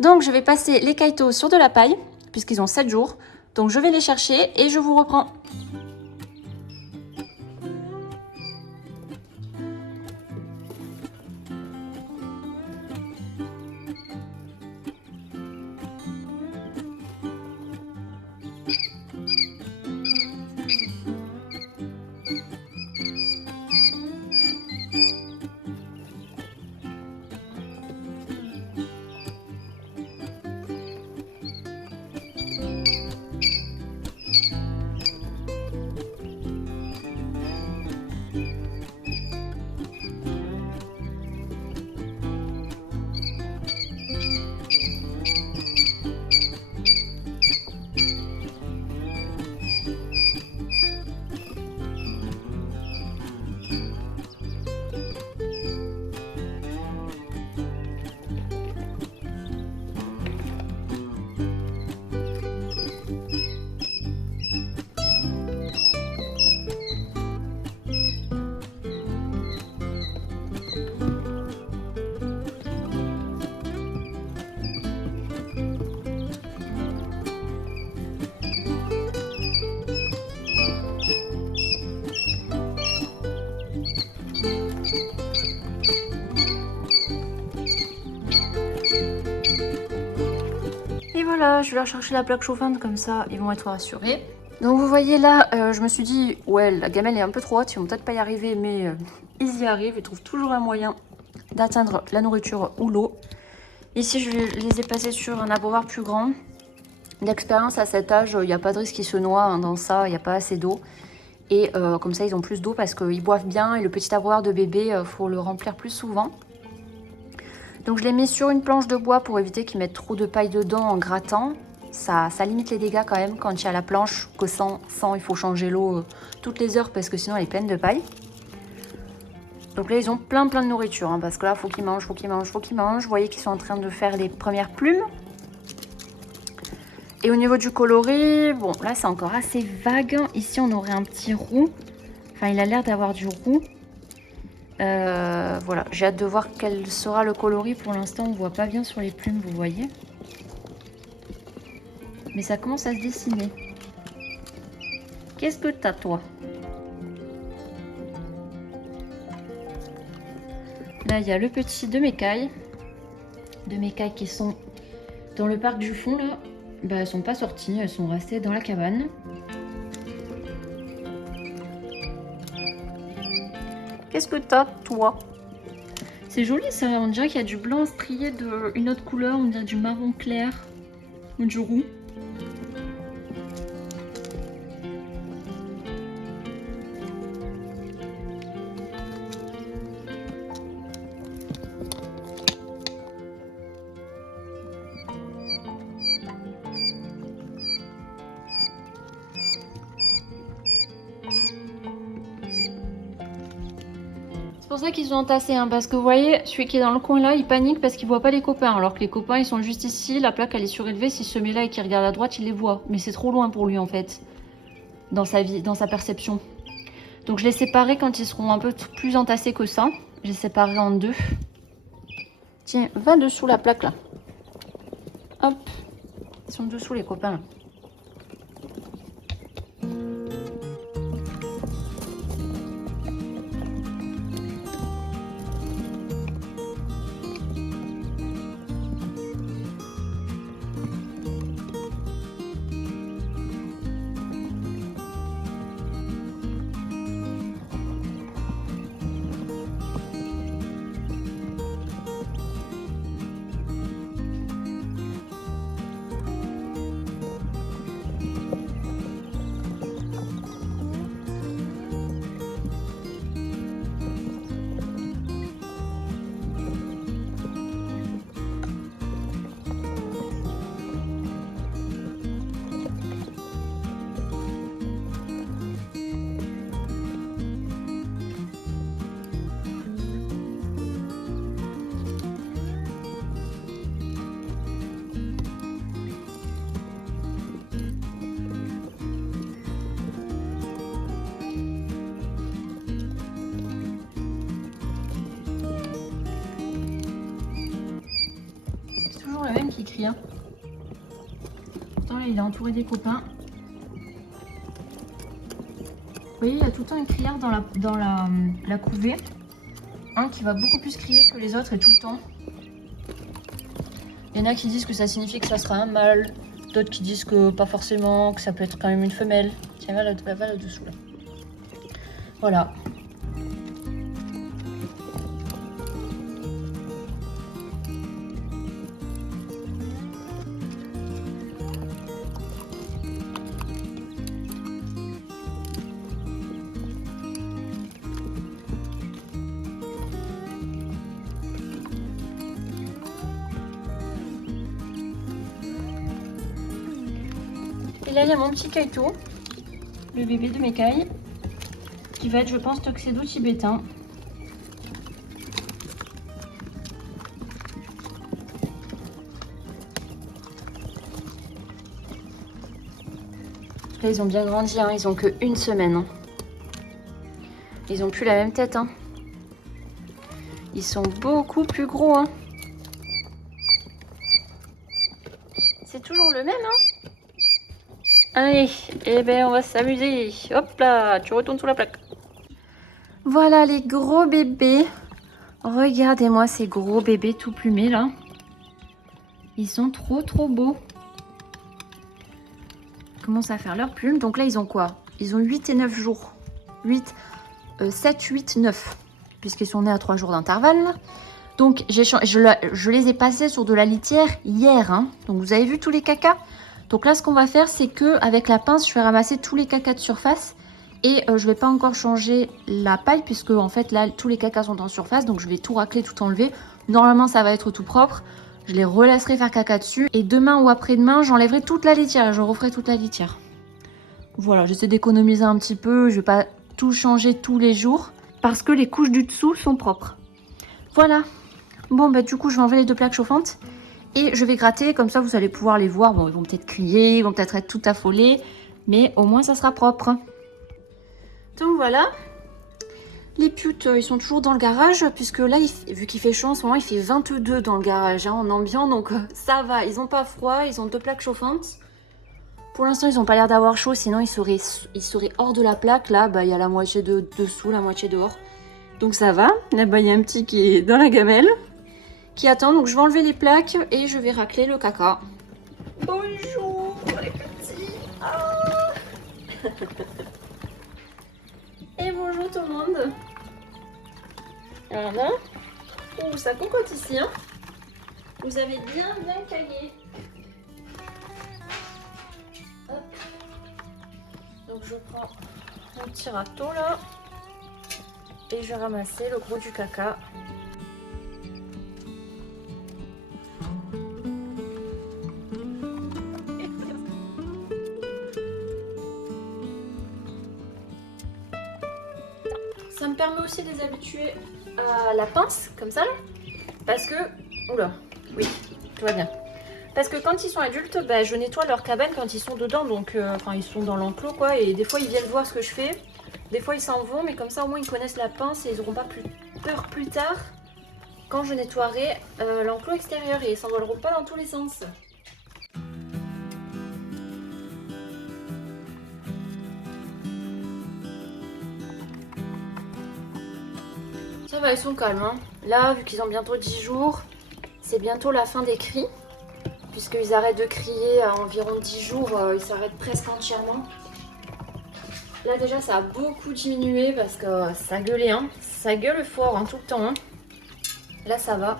Donc je vais passer les kaitos sur de la paille, puisqu'ils ont 7 jours. Donc je vais les chercher et je vous reprends. Et voilà, je vais leur chercher la plaque chauffante, comme ça ils vont être rassurés. Donc vous voyez là, je me suis dit, ouais, la gamelle est un peu trop haute, ils vont peut-être pas y arriver, mais ils y arrivent, ils trouvent toujours un moyen d'atteindre la nourriture ou l'eau. Ici, je les ai passés sur un abreuvoir plus grand. D'expérience à cet âge, il n'y a pas de risque qu'ils se noient hein, dans ça, il n'y a pas assez d'eau. Et comme ça, ils ont plus d'eau parce qu'ils boivent bien, et le petit abreuvoir de bébé, faut le remplir plus souvent. Donc je les mets sur une planche de bois pour éviter qu'ils mettent trop de paille dedans en grattant. Ça limite les dégâts quand même quand il y a la planche, que sans il faut changer l'eau toutes les heures parce que sinon elle est pleine de paille. Donc là ils ont plein de nourriture hein, parce que là faut qu'ils mangent, faut qu'ils mangent, faut qu'ils mangent. Vous voyez qu'ils sont en train de faire les premières plumes. Et au niveau du coloris, bon là c'est encore assez vague. Ici on aurait un petit roux. Enfin il a l'air d'avoir du roux. Voilà, j'ai hâte de voir quel sera le coloris. Pour l'instant, on voit pas bien sur les plumes, vous voyez. Mais ça commence à se dessiner. Qu'est-ce que t'as, toi? Là, il y a le petit de Mécaille. De Mécaille qui sont dans le parc du fond, là. Bah, elles sont pas sorties, elles sont restées dans la cabane. Qu'est-ce que t'as, toi? C'est joli ça, on dirait qu'il y a du blanc strié d'une autre couleur, on dirait du marron clair ou du roux. C'est pour ça qu'ils sont entassés, hein, parce que vous voyez, celui qui est dans le coin là, il panique parce qu'il voit pas les copains, alors que les copains ils sont juste ici, la plaque elle est surélevée, s'il se met là et qu'il regarde à droite, il les voit. Mais c'est trop loin pour lui en fait, dans sa vie, dans sa perception. Donc je les séparerai quand ils seront un peu plus entassés que ça. Je les séparerai en deux. Tiens, va dessous la plaque là. Hop, ils sont dessous les copains là. cris. Hein. Pourtant là il est entouré des copains. Vous voyez, il y a tout le temps un criard dans la couvée. Un qui va beaucoup plus crier que les autres et tout le temps. Il y en a qui disent que ça signifie que ça sera un mâle. D'autres qui disent que pas forcément, que ça peut être quand même une femelle. Tiens, va là-dessous là. Voilà. Et là, il y a mon petit Kaito, le bébé de Mekai, qui va être, je pense, tuxedo tibétain. Là, ils ont bien grandi, hein. Ils ont que 1 semaine. Hein. Ils ont plus la même tête. Hein. Ils sont beaucoup plus gros. Hein. C'est toujours le même, hein. Allez, eh ben on va s'amuser. Hop là, tu retournes sous la plaque. Voilà les gros bébés. Regardez-moi ces gros bébés tout plumés là. Ils sont trop beaux. Ils commencent à faire leurs plumes. Donc là, ils ont quoi? Ils ont 8 et 9 jours. 7, 8, 9. Puisqu'ils sont nés à 3 jours d'intervalle. Donc je les ai passés sur de la litière hier. Hein. Donc vous avez vu tous les cacas? Donc là, ce qu'on va faire, c'est que avec la pince, je vais ramasser tous les cacas de surface. Et je vais pas encore changer la paille, puisque en fait, là, tous les cacas sont en surface. Donc je vais tout racler, tout enlever. Normalement, ça va être tout propre. Je les relaisserai faire caca dessus. Et demain ou après-demain, j'enlèverai toute la litière. Je referai toute la litière. Voilà, j'essaie d'économiser un petit peu. Je vais pas tout changer tous les jours. Parce que les couches du dessous sont propres. Voilà. Bon, bah du coup, je vais enlever les 2 plaques chauffantes. Et je vais gratter, comme ça vous allez pouvoir les voir. Bon, ils vont peut-être crier, ils vont peut-être être tout affolés, mais au moins ça sera propre. Donc voilà, les putes, ils sont toujours dans le garage, puisque là, vu qu'il fait chaud en ce moment, il fait 22 dans le garage, hein, en ambiant, donc ça va. Ils n'ont pas froid, ils ont 2 plaques chauffantes. Pour l'instant, ils n'ont pas l'air d'avoir chaud, sinon ils seraient hors de la plaque. Là, bah, il y a la moitié de dessous, la moitié dehors. Donc ça va. Là, bah, il y a un petit qui est dans la gamelle. Qui attend, donc je vais enlever les plaques et je vais racler le caca. Bonjour les petits. Ah et bonjour tout le monde. Voilà. Oh, ça cocotte ici, hein. Vous avez bien caillé. Hop. Donc je prends un petit râteau là et je vais ramasser le gros du caca. Ça me permet aussi de les habituer à la pince, comme ça, là, parce que... Oula, oui, tout va bien. Parce que quand ils sont adultes, bah, je nettoie leur cabane quand ils sont dedans, donc enfin ils sont dans l'enclos quoi, et des fois ils viennent voir ce que je fais, des fois ils s'en vont, mais comme ça au moins ils connaissent la pince et ils n'auront pas peur plus tard quand je nettoierai l'enclos extérieur et ils s'envoleront pas dans tous les sens. Ça va, ils sont calmes. Hein. Là, vu qu'ils ont bientôt 10 jours, c'est bientôt la fin des cris. Puisqu'ils arrêtent de crier à environ 10 jours, ils s'arrêtent presque entièrement. Là déjà, ça a beaucoup diminué parce que ça gueulait. Hein. Ça gueule fort hein, tout le temps. Hein. Là, ça va.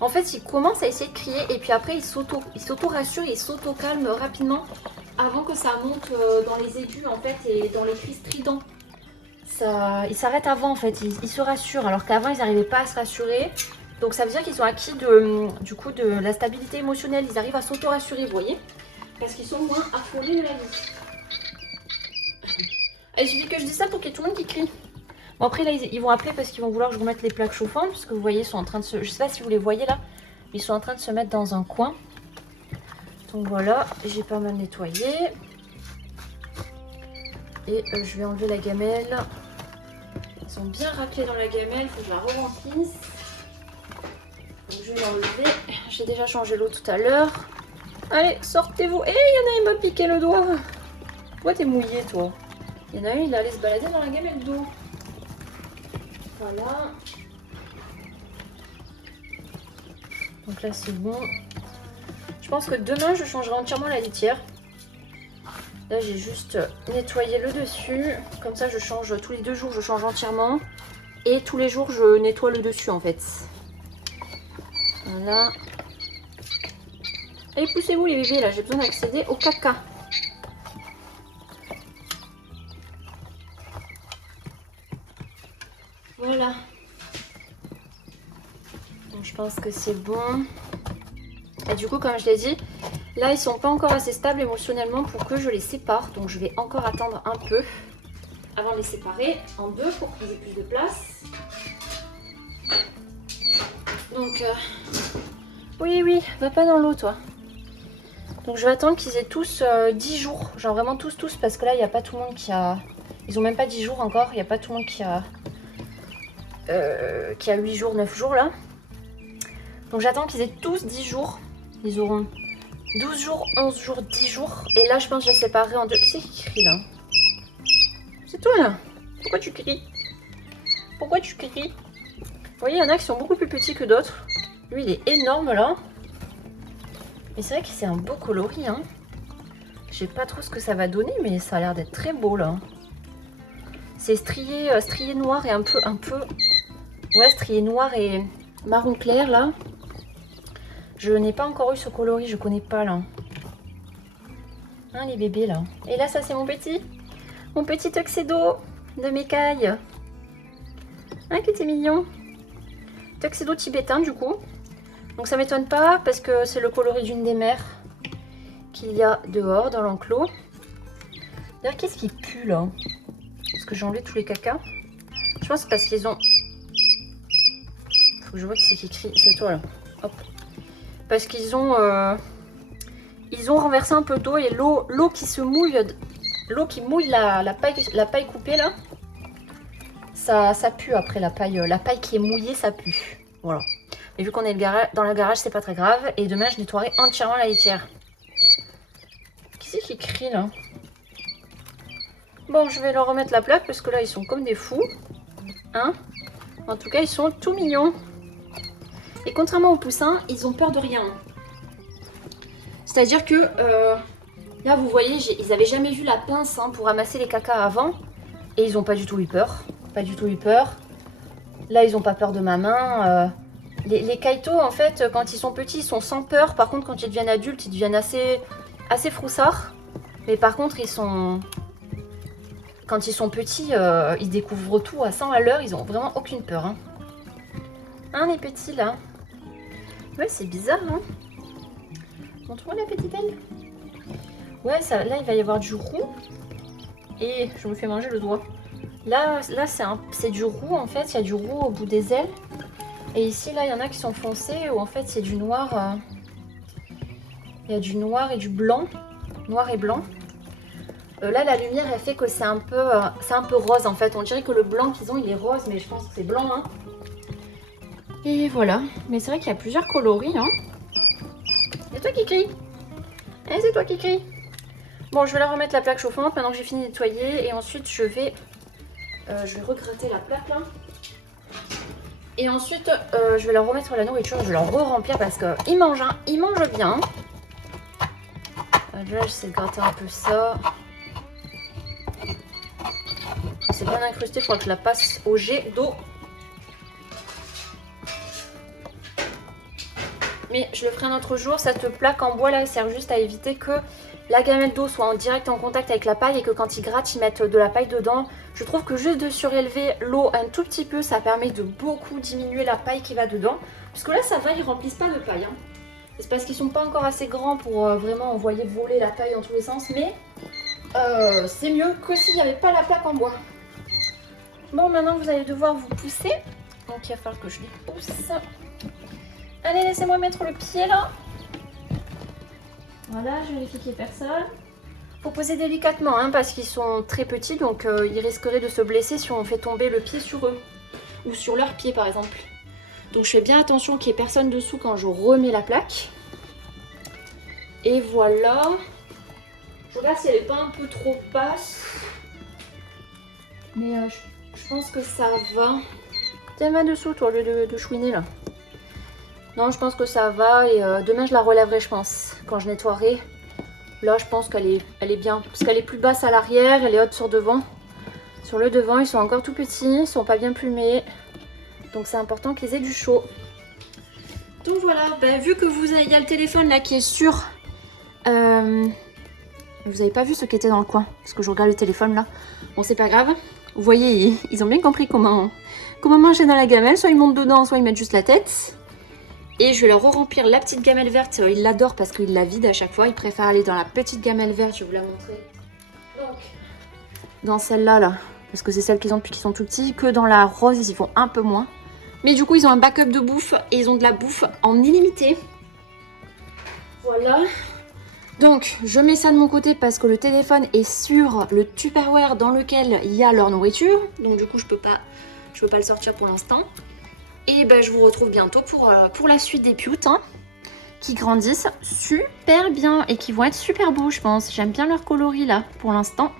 En fait, ils commencent à essayer de crier et puis après, ils s'auto-rassurent, ils s'auto-calment rapidement avant que ça monte dans les aigus en fait et dans les cris stridents. Ils s'arrêtent avant en fait, ils se rassurent alors qu'avant ils n'arrivaient pas à se rassurer. Donc ça veut dire qu'ils ont acquis du coup de la stabilité émotionnelle, ils arrivent à s'auto-rassurer, vous voyez, parce qu'ils sont moins affolés de la vie. Il suffit que je dise ça pour qu'il y ait tout le monde qui crie. Bon après là ils vont appeler parce qu'ils vont vouloir que je remette les plaques chauffantes, parce que vous voyez ils sont en train de se... Je sais pas si vous les voyez là, ils sont en train de se mettre dans un coin. Donc voilà, j'ai pas mal nettoyé. Et je vais enlever la gamelle. Ils sont bien raclés dans la gamelle, il faut que je la re-remplisse. je vais l'enlever. J'ai déjà changé l'eau tout à l'heure. Allez, sortez-vous. Eh, il y en a, il m'a piqué le doigt. Toi, t'es mouillé, toi. Il y en a un, il allait se balader dans la gamelle d'eau. Voilà. Donc là, c'est bon. Je pense que demain, je changerai entièrement la litière. Là, j'ai juste nettoyé le dessus. Comme ça, je change tous les 2 jours, je change entièrement. Et tous les jours, je nettoie le dessus, en fait. Voilà. Allez, poussez-vous les bébés, là, j'ai besoin d'accéder au caca. Voilà. Donc je pense que c'est bon. Et du coup, comme je l'ai dit, là, ils sont pas encore assez stables émotionnellement pour que je les sépare. Donc je vais encore attendre un peu avant de les séparer en 2 pour qu'ils aient plus de place. Donc, oui, va pas dans l'eau, toi. Donc je vais attendre qu'ils aient tous 10 jours. Genre vraiment tous, parce que là, il n'y a pas tout le monde qui a... Ils ont même pas 10 jours encore. Il n'y a pas tout le monde qui a 8 jours, 9 jours, là. Donc j'attends qu'ils aient tous 10 jours. Ils auront 12 jours, 11 jours, 10 jours. Et là, je pense que je les séparerai en 2. Qui c'est qui crie, là? C'est toi, là? Pourquoi tu cries? Pourquoi tu cries? Vous voyez, il y en a qui sont beaucoup plus petits que d'autres. Lui, il est énorme, là. Mais c'est vrai que c'est un beau coloris, hein. Je sais pas trop ce que ça va donner, mais ça a l'air d'être très beau, là. C'est strié noir et un peu... Ouais, strié noir et marron clair, là. Je n'ai pas encore eu ce coloris, je connais pas, là. Hein, les bébés, là. Et là, ça, c'est mon petit tuxedo de Mécaille. Hein, que t'es mignon. Tuxedo tibétain, du coup. Donc ça m'étonne pas parce que c'est le coloris d'une des mères qu'il y a dehors dans l'enclos. D'ailleurs, qu'est-ce qui pue là? Parce que j'ai enlevé tous les cacas. Je pense que parce qu'ils ont... Faut que je vois qui c'est qui crie. C'est toi là. Hop. Parce qu'ils ont... Ils ont renversé un peu d'eau et l'eau qui se mouille... L'eau qui mouille la paille coupée là. Ça pue après la paille qui est mouillée, ça pue. Voilà. Mais vu qu'on est dans le garage, c'est pas très grave. Et demain, je nettoierai entièrement la litière. Qui c'est qui crie là? Bon, je vais leur remettre la plaque parce que là, ils sont comme des fous. Hein? En tout cas, ils sont tout mignons. Et contrairement aux poussins, ils ont peur de rien. C'est-à-dire que là, vous voyez, ils n'avaient jamais vu la pince hein, pour ramasser les cacas avant. Et ils n'ont pas du tout eu peur. Pas du tout eu peur. Là, ils n'ont pas peur de ma main. Les kaitos, en fait, quand ils sont petits, ils sont sans peur. Par contre, quand ils deviennent adultes, ils deviennent assez froussards. Mais par contre, quand ils sont petits, ils découvrent tout à 100 à l'heure. Ils n'ont vraiment aucune peur. Hein, les petits, là. Ouais, c'est bizarre, hein. Montre-moi la petite belle. Ouais, ça, là, il va y avoir du roux. Et je me fais manger le doigt. Là c'est du roux, en fait. Il y a du roux au bout des ailes. Et ici, là, il y en a qui sont foncés, où en fait, c'est du noir. Il y a du noir et du blanc. Noir et blanc. Là, la lumière, elle fait que c'est un peu rose, en fait. On dirait que le blanc qu'ils ont, il est rose, mais je pense que c'est blanc, hein. Et voilà. Mais c'est vrai qu'il y a plusieurs coloris, hein. C'est toi qui crie. Eh, c'est toi qui crie. Bon, je vais leur remettre la plaque chauffante maintenant que j'ai fini de nettoyer. Et ensuite, je vais regratter la plaque, là. Et ensuite, je vais leur remettre la nourriture, je vais leur re-remplir parce qu'ils mangent, hein, ils mangent bien. Là, j'essaie de gratter un peu ça. C'est bien incrusté, il faudra que je la passe au jet d'eau. Mais je le ferai un autre jour, cette plaque en bois là, elle sert juste à éviter que la gamelle d'eau soit en direct en contact avec la paille et que quand ils grattent, ils mettent de la paille dedans. Je trouve que juste de surélever l'eau un tout petit peu, ça permet de beaucoup diminuer la paille qui va dedans. Parce que là, ça va, ils remplissent pas de paille. Hein. C'est parce qu'ils sont pas encore assez grands pour vraiment envoyer voler la paille dans tous les sens. Mais c'est mieux que s'il n'y avait pas la plaque en bois. Bon, maintenant vous allez devoir vous pousser. Donc il va falloir que je les pousse. Allez, laissez-moi mettre le pied là. Voilà, je vérifie qu'il n'y ait personne. Faut poser délicatement hein, parce qu'ils sont très petits, donc ils risqueraient de se blesser si on fait tomber le pied sur eux. Ou sur leurs pieds par exemple. Donc je fais bien attention qu'il n'y ait personne dessous quand je remets la plaque. Et voilà. Je regarde si elle n'est pas un peu trop basse. Mais je pense que ça va. Tiens, main dessous, toi, au lieu de chouiner là. Non, je pense que ça va. Et demain, je la relèverai, je pense, quand je nettoierai. Là, je pense qu'elle est bien. Parce qu'elle est plus basse à l'arrière, elle est haute sur devant. Sur le devant, ils sont encore tout petits, ils sont pas bien plumés. Donc, c'est important qu'ils aient du chaud. Donc voilà, ben, vu que il y a le téléphone là qui est sur... vous avez pas vu ce qui était dans le coin, parce que je regarde le téléphone là. Bon, c'est pas grave. Vous voyez, ils ont bien compris comment manger dans la gamelle. Soit ils montent dedans, soit ils mettent juste la tête. Et je vais leur remplir la petite gamelle verte. Ils l'adorent parce qu'ils la vident à chaque fois. Ils préfèrent aller dans la petite gamelle verte. Je vais vous la montrer. Donc, dans celle-là, là, parce que c'est celle qu'ils ont depuis qu'ils sont tout petits, que dans la rose, ils y font un peu moins. Mais du coup, ils ont un backup de bouffe et ils ont de la bouffe en illimité. Voilà. Donc, je mets ça de mon côté parce que le téléphone est sur le Tupperware dans lequel il y a leur nourriture. Donc, du coup, je peux pas le sortir pour l'instant. Et ben, je vous retrouve bientôt pour la suite des pioutes, hein, qui grandissent super bien et qui vont être super beaux, je pense. J'aime bien leur coloris là, pour l'instant.